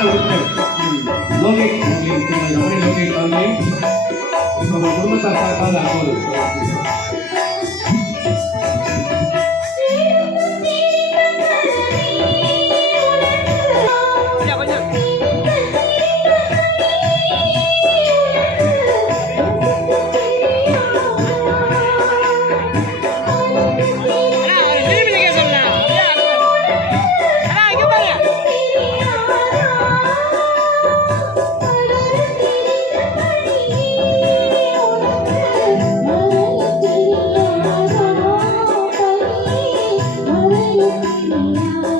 どうでしょうね、このままじゃあさかのあおる。You. No.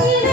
Yeah.